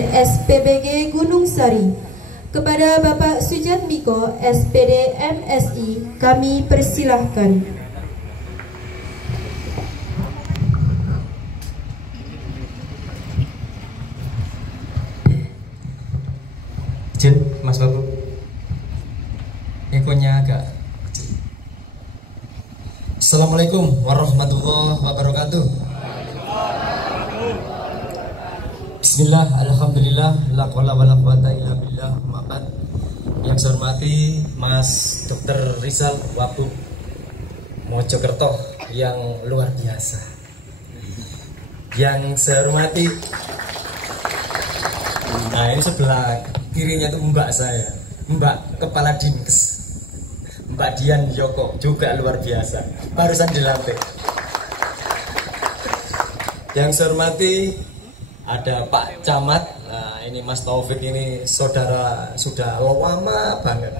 SPBG Gunung Sari. Kepada Bapak Sujatmiko, SPD MSI, kami persilahkan. Izin, Mas Babu. Ekonya agak kecil. Assalamualaikum warahmatullahi wabarakatuh. Bismillah, alhamdulillah, la quwwata wala quwwata illa billah. Yang saya hormati Mas Dr. Rizal Wabub Mojokerto yang luar biasa. Yang saya hormati, nah ini sebelah kirinya itu mbak saya, Mbak Kepala Dinkes, Mbak Dian Yoko, juga luar biasa, barusan dilantik. Yang saya hormati ada Pak Camat. Nah ini Mas Taufik, ini saudara sudah lama banget,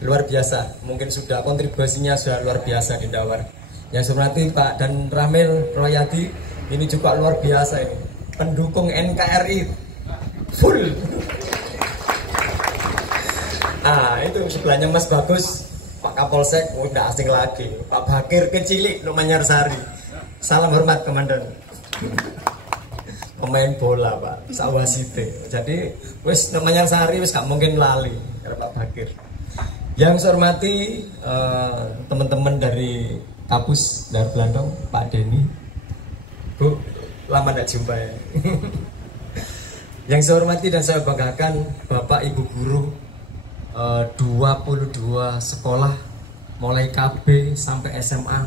luar biasa, mungkin sudah kontribusinya sudah luar biasa di Dawar. Yang saya hormati Pak dan Ramil Royadi, ini juga luar biasa, ini pendukung NKRI full. Nah itu sebelahnya Mas Bagus, Pak Kapolsek, udah asing lagi, Pak Bakir Kecilik Lumanyarsari. Salam hormat Komandan. Pemain bola Pak, sawasite. Jadi wis Lumanyarsari wis gak mungkin lali karena Pak Bakir. Yang saya hormati teman-teman dari kampus dari Blandong, Pak Denny, Bu, lama gak jumpa ya. Yang saya hormati dan saya banggakan Bapak Ibu guru 22 sekolah mulai KB sampai SMA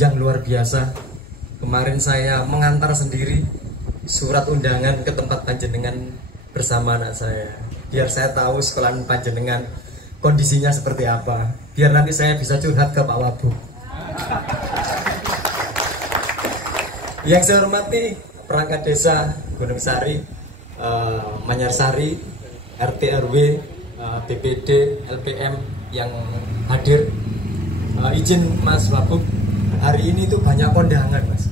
yang luar biasa. Kemarin saya mengantar sendiri surat undangan ke tempat panjenengan bersama anak saya, biar saya tahu sekolahan panjenengan kondisinya seperti apa, biar nanti saya bisa curhat ke Pak Wabu. Yang saya hormati perangkat desa Gunung Sari, Manyarsari, RT RW, BPD, LPM yang hadir. Izin Mas Wabub, hari ini tuh banyak kondangan Mas,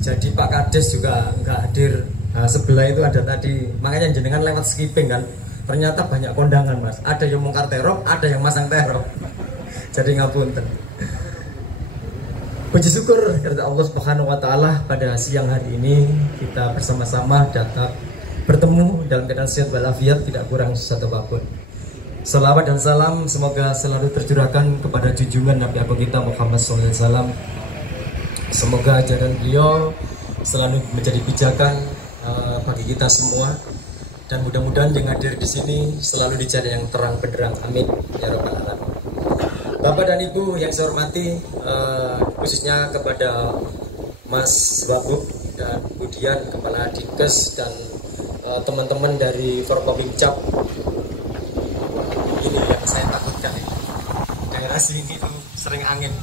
jadi Pak Kades juga nggak hadir. Sebelah itu ada tadi, makanya jenengan lewat skipping kan, ternyata banyak kondangan Mas, ada yang mongkar terop, ada yang masang terop. Jadi ngapunten. Puji syukur kepada Allah Subhanahu wa taala, pada siang hari ini kita bersama-sama datang bertemu dalam keadaan sehat walafiat, tidak kurang satu apapun. Salawat dan salam semoga selalu tercurahkan kepada junjungan Nabi Agung kita Muhammad SAW. Semoga ajaran beliau selalu menjadi pijakan bagi kita semua, dan mudah-mudahan yang hadir di sini selalu dicari yang terang benderang. Amin ya rabbal alamin. Bapak dan Ibu yang saya hormati, khususnya kepada Mas Wabub dan Budian Kepala Dinkes dan teman-teman dari Forkopimcap. Ini yang saya takutkan, ini daerah sini itu sering angin.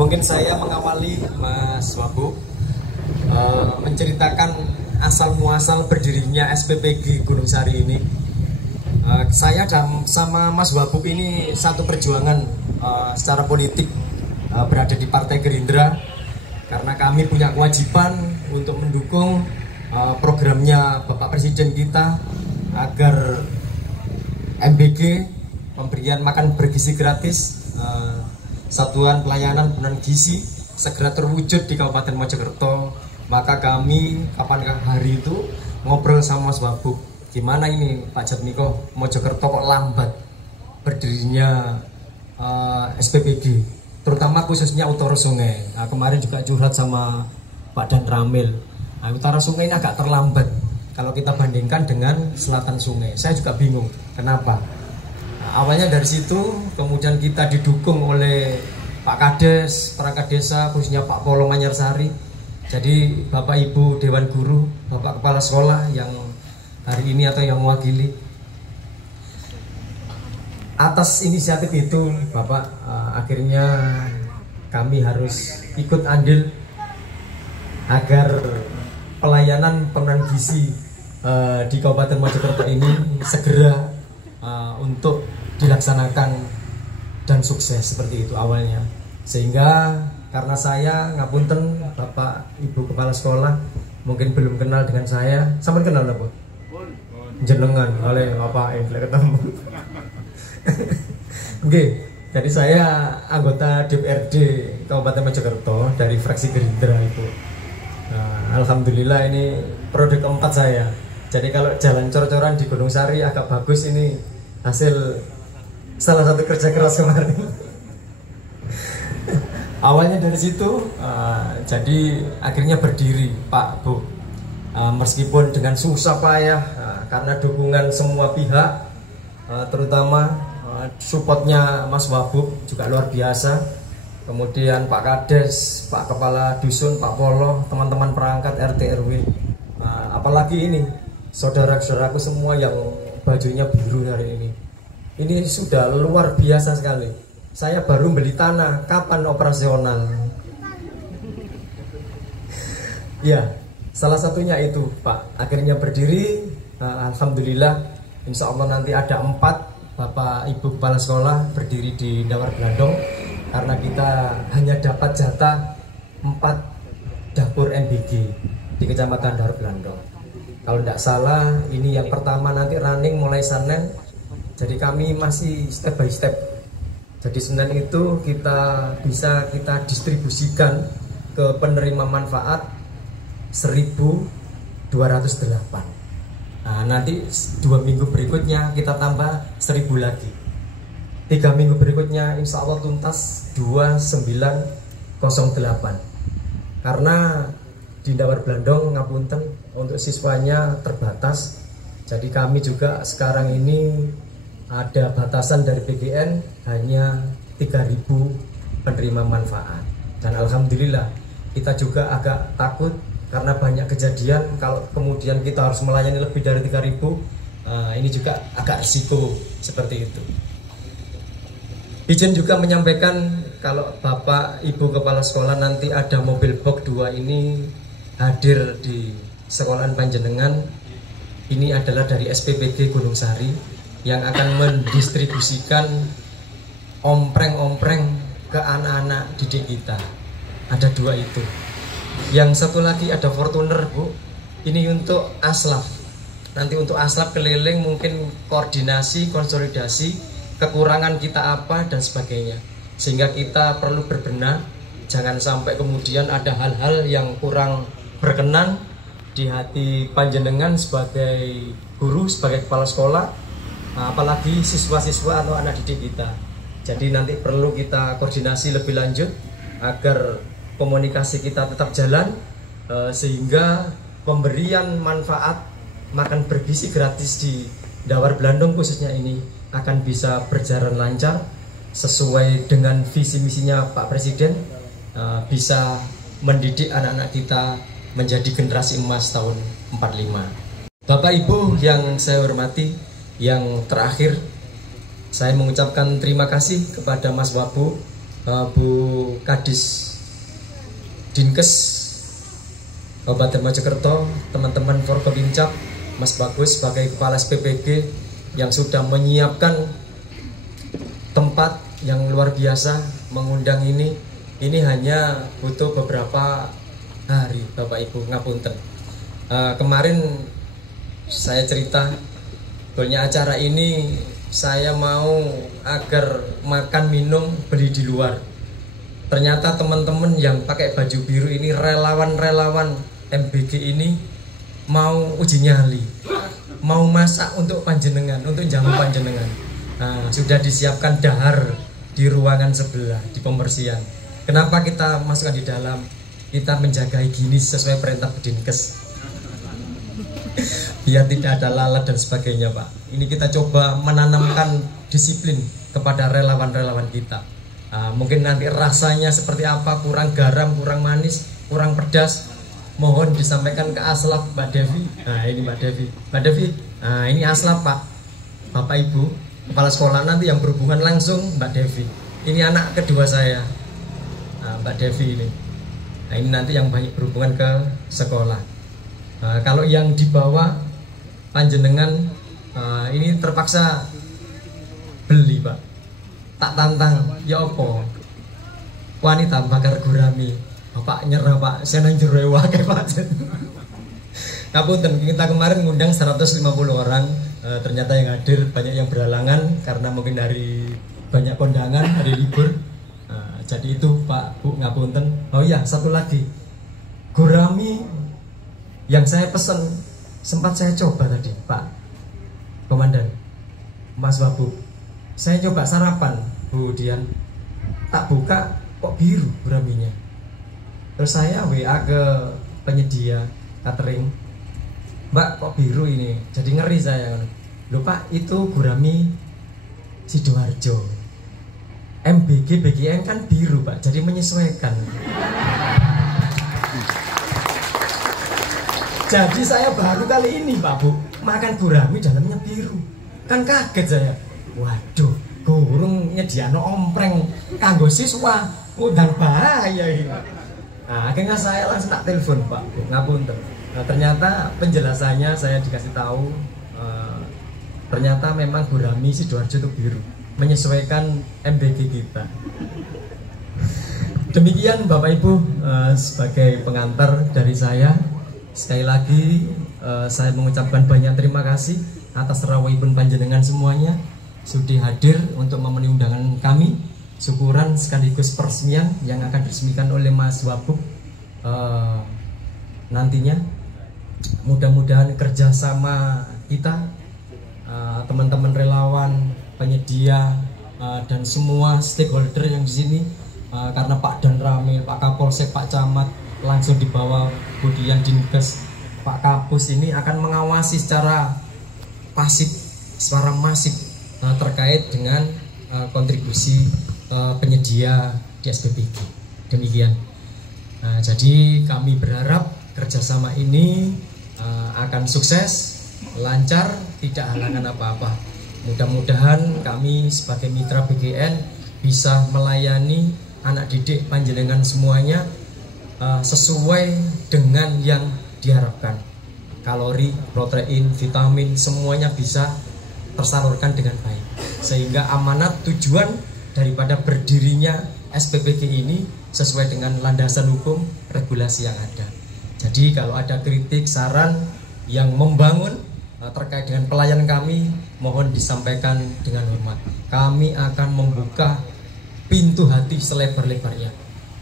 Mungkin saya mengawali Mas Wabub menceritakan asal muasal berdirinya SPBG Gunung Sari ini. Saya dan sama Mas Wabub ini satu perjuangan secara politik, berada di Partai Gerindra, karena kami punya kewajiban untuk mendukung programnya Bapak Presiden kita agar MBG, pemberian makan bergizi gratis, satuan pelayanan penurunan gizi, segera terwujud di Kabupaten Mojokerto. Maka kami kapan hari itu ngobrol sama Mas Wabub, gimana ini Pak Jatmiko, Mojokerto kok lambat berdirinya SPBG, terutama khususnya utara sungai. Nah, kemarin juga curhat sama Pak dan Ramil. Nah, utara sungai ini agak terlambat kalau kita bandingkan dengan selatan sungai. Saya juga bingung kenapa. Nah, awalnya dari situ, kemudian kita didukung oleh Pak Kades, perangkat desa, khususnya Pak Polo Manyarsari. Jadi Bapak Ibu Dewan Guru, Bapak Kepala Sekolah yang hari ini atau yang mewakili. Atas inisiatif itu Bapak, akhirnya kami harus ikut andil agar pelayanan pemenuhan gizi di Kabupaten Mojokerto ini segera untuk dilaksanakan dan sukses seperti itu awalnya. Sehingga karena saya ngapunten Bapak Ibu Kepala Sekolah mungkin belum kenal dengan saya. Sampeyan kenal apa? Jenengan oleh Bapak ketemu. Oke, jadi saya anggota DPRD Kabupaten Mojokerto dari fraksi Gerindra Ibu. Nah, alhamdulillah ini produk keempat saya. Jadi kalau jalan cor-coran di Gunung Sari agak bagus, ini hasil salah satu kerja keras kemarin. Awalnya dari situ, jadi akhirnya berdiri Pak Bu. Meskipun dengan susah payah, karena dukungan semua pihak, terutama supportnya Mas Wabub juga luar biasa. Kemudian Pak Kades, Pak Kepala Dusun, Pak Polo, teman-teman perangkat RT RW, apalagi ini saudara-saudaraku semua yang bajunya biru hari ini sudah luar biasa sekali. Saya baru beli tanah, kapan operasional? Ya, salah satunya itu Pak, akhirnya berdiri. Alhamdulillah, insya Allah nanti ada 4 Bapak Ibu Kepala Sekolah berdiri di Dawar Blandong, karena kita hanya dapat jatah 4 dapur NBG di Kecamatan Dawar Blandong. Kalau tidak salah, ini yang pertama nanti running mulai Senin. Jadi kami masih step by step. Jadi Senin itu kita distribusikan ke penerima manfaat 1.208. Nah, nanti 2 minggu berikutnya kita tambah 1.000 lagi. 3 minggu berikutnya insya Allah tuntas 2.908. Karena di Dawar Blandong ngapunten untuk siswanya terbatas. Jadi kami juga sekarang ini ada batasan dari PGN hanya 3.000 penerima manfaat. Dan alhamdulillah kita juga agak takut karena banyak kejadian kalau kemudian kita harus melayani lebih dari 3.000, ini juga agak risiko seperti itu. Izin juga menyampaikan kalau Bapak Ibu Kepala Sekolah nanti ada mobil box 2 ini hadir di sekolahan panjenengan. Ini adalah dari SPPG Gunung Sari yang akan mendistribusikan ompreng-ompreng ke anak-anak didik kita. Ada 2 itu. Yang satu lagi ada Fortuner Bu. Ini untuk aslaf. Nanti untuk aslaf keliling mungkin koordinasi, konsolidasi, kekurangan kita apa dan sebagainya. Sehingga kita perlu berbenah. Jangan sampai kemudian ada hal-hal yang kurang berkenan di hati panjenengan sebagai guru, sebagai kepala sekolah, apalagi siswa-siswa atau anak didik kita. Jadi nanti perlu kita koordinasi lebih lanjut agar komunikasi kita tetap jalan, sehingga pemberian manfaat makan bergizi gratis di Dawar Blandong khususnya ini akan bisa berjalan lancar sesuai dengan visi misinya Pak Presiden, bisa mendidik anak-anak kita menjadi generasi emas tahun 45. Bapak Ibu yang saya hormati, yang terakhir saya mengucapkan terima kasih kepada Mas Wabu, Bu Kadis Dinkes Kabupaten Mojokerto, teman-teman Forkopincap, Mas Bagus sebagai Kepala SPPG yang sudah menyiapkan tempat yang luar biasa mengundang ini. Ini hanya butuh beberapa hari Bapak Ibu, ngapunten. Kemarin saya cerita bahwa acara ini saya mau agar makan minum beli di luar. Ternyata teman-teman yang pakai baju biru ini, relawan-relawan MBG ini mau uji nyali, mau masak untuk panjenengan, untuk jamu panjenengan. Nah, sudah disiapkan dahar di ruangan sebelah, di pembersihan. Kenapa kita masukkan di dalam? Kita menjaga higienis sesuai perintah Dinkes, biar tidak ada lalat dan sebagainya Pak. Ini kita coba menanamkan disiplin kepada relawan-relawan kita. Mungkin nanti rasanya seperti apa, kurang garam, kurang manis, kurang pedas, mohon disampaikan ke aslaf Mbak Devi. Nah ini Mbak Devi, nah ini aslaf Pak, Bapak Ibu Kepala Sekolah nanti yang berhubungan langsung Mbak Devi. Ini anak kedua saya, Mbak Devi ini. Nah ini nanti yang banyak berhubungan ke sekolah. Kalau yang di bawah panjenengan ini terpaksa beli Pak. tak tantang, ya apa? Wanita bakar gurami. Bapak nyerah Pak, saya nang jero wae Pak. Ngapunten, kita kemarin ngundang 150 orang, ternyata yang hadir banyak yang berhalangan karena mungkin hari banyak kondangan, hari libur. Jadi itu Pak, Bu, ngapunten. Oh iya, satu lagi, gurami yang saya pesan sempat saya coba tadi Pak Komandan, Mas Wabu. Saya coba sarapan, Bu Dian, tak buka kok biru guraminya. Terus saya WA ke penyedia catering, Mbak kok biru ini, jadi ngeri saya. Loh Pak, itu gurami Sidoarjo, MBG BGN kan biru Pak, jadi menyesuaikan. Jadi saya baru kali ini Pak Bu makan gurami dalamnya biru, kan kaget saya. Waduh, gurung nyediano ompreng kanggo siswa, udan bahaya ini. Nah, akhirnya saya langsung tak telepon Pak Bu, ngapunten. Nah, ternyata penjelasannya saya dikasih tahu, ternyata memang gurami Sidoarjo itu biru, menyesuaikan MBG kita. Demikian Bapak Ibu, sebagai pengantar dari saya, sekali lagi saya mengucapkan banyak terima kasih atas rawuhipun panjenengan semuanya sudi hadir untuk memenuhi undangan kami. Syukuran sekaligus peresmian yang akan diresmikan oleh Mas Wabuk nantinya. Mudah-mudahan kerjasama kita, teman-teman relawan, penyedia, dan semua stakeholder yang di sini, karena Pak Dan Ramil, Pak Kapolsek, Pak Camat, langsung di bawah Budian Dinkes, Pak Kapus ini akan mengawasi secara pasif, secara masif terkait dengan kontribusi penyedia di SPBG. Demikian. Jadi kami berharap kerjasama ini akan sukses, lancar, tidak halangan apa-apa. Mudah-mudahan kami sebagai mitra BGN bisa melayani anak didik panjenengan semuanya sesuai dengan yang diharapkan. Kalori, protein, vitamin, semuanya bisa tersalurkan dengan baik. Sehingga amanat tujuan daripada berdirinya SPBG ini sesuai dengan landasan hukum regulasi yang ada. Jadi kalau ada kritik, saran yang membangun terkait dengan pelayanan kami, mohon disampaikan dengan hormat. Kami akan membuka pintu hati selebar-lebarnya.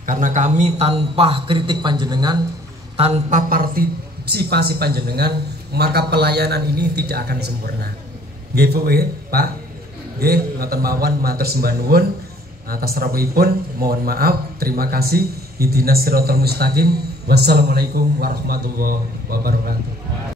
Karena kami tanpa kritik panjenengan, tanpa partisipasi panjenengan, maka pelayanan ini tidak akan sempurna. Nggih Bu, Pak. Nggih, ngoten mawon, matur sembah nuwun atas rawuhipun. Mohon maaf, terima kasih. Ihdinas siratal mustaqim. Wassalamualaikum warahmatullahi wabarakatuh.